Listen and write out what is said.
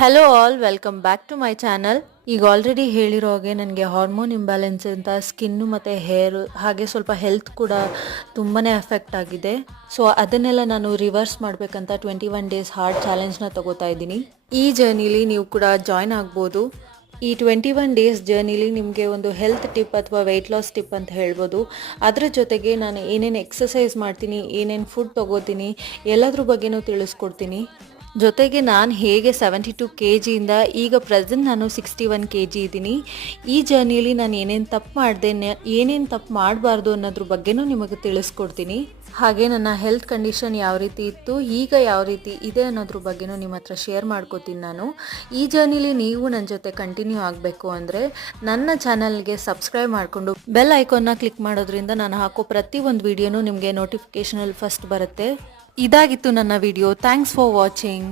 Hello all, welcome back to my channel. ಈಗ already ಹೇಳಿರೋ ಹಾಗೆ ನನಗೆ ಹಾರ್ಮೋನ್ ಇಂಬ್ಯಾಲೆನ್ಸ್ ಅಂತ ಸ್ಕಿನ್ನು ಮತ್ತು ಹೇರ್ ಹಾಗೆ ಸ್ವಲ್ಪ ಹೆಲ್ತ್ ಕೂಡ ತುಂಬಾ ಎಫೆಕ್ಟ್ ಆಗಿದೆ. ಸೊ ಅದನ್ನೆಲ್ಲ ನಾನು ರಿವರ್ಸ್ ಮಾಡಬೇಕಂತ 21 ಡೇಸ್ ಹಾರ್ಡ್ ಚಾಲೆಂಜ್ನ ತಗೋತಾ ಇದ್ದೀನಿ. ಈ ಜರ್ನಿಲಿ ನೀವು ಕೂಡ ಜಾಯ್ನ್ ಆಗ್ಬೋದು. ಈ 21 ಡೇಸ್ ಜರ್ನಿಲಿ ನಿಮಗೆ ಒಂದು ಹೆಲ್ತ್ ಟಿಪ್ ಅಥವಾ ವೆಯ್ಟ್ ಲಾಸ್ ಟಿಪ್ ಅಂತ ಹೇಳ್ಬೋದು. ಅದರ ಜೊತೆಗೆ ನಾನು ಏನೇನು ಎಕ್ಸಸೈಸ್ ಮಾಡ್ತೀನಿ, ಏನೇನು ಫುಡ್ ತೊಗೋತೀನಿ, ಎಲ್ಲದ್ರ ಬಗ್ಗೆನೂ ತಿಳಿಸ್ಕೊಡ್ತೀನಿ. ಜೊತೆಗೆ ನಾನು ಹೇಗೆ 72 kgಯಿಂದ ಈಗ ಪ್ರೆಸೆಂಟ್ ನಾನು 61 kg ಇದ್ದೀನಿ. ಈ ಜರ್ನಿಯಲ್ಲಿ ನಾನು ಏನೇನು ತಪ್ಪು ಮಾಡಿದೆ, ಏನೇನು ತಪ್ಪು ಮಾಡಬಾರ್ದು ಅನ್ನೋದ್ರ ಬಗ್ಗೆನೂ ನಿಮಗೆ ತಿಳಿಸ್ಕೊಡ್ತೀನಿ. ಹಾಗೆ ನನ್ನ ಹೆಲ್ತ್ ಕಂಡೀಷನ್ ಯಾವ ರೀತಿ ಇತ್ತು, ಈಗ ಯಾವ ರೀತಿ ಇದೆ ಅನ್ನೋದ್ರ ಬಗ್ಗೆನೂ ನಿಮ್ಮ ಹತ್ರ ಶೇರ್ ಮಾಡ್ಕೋತೀನಿ ನಾನು. ಈ ಜರ್ನಿಲಿ ನೀವು ನನ್ನ ಜೊತೆ ಕಂಟಿನ್ಯೂ ಆಗಬೇಕು ಅಂದರೆ ನನ್ನ ಚಾನಲ್ಗೆ ಸಬ್ಸ್ಕ್ರೈಬ್ ಮಾಡಿಕೊಂಡು ಬೆಲ್ ಐಕಾನ್ನ ಕ್ಲಿಕ್ ಮಾಡೋದ್ರಿಂದ ನಾನು ಹಾಕೋ ಪ್ರತಿಯೊಂದು ವಿಡಿಯೋನೂ ನಿಮಗೆ ನೋಟಿಫಿಕೇಷನಲ್ಲಿ ಫಸ್ಟ್ ಬರುತ್ತೆ. ಇದಾಗಿತ್ತು ನನ್ನ ವಿಡಿಯೋ. Thanks for watching.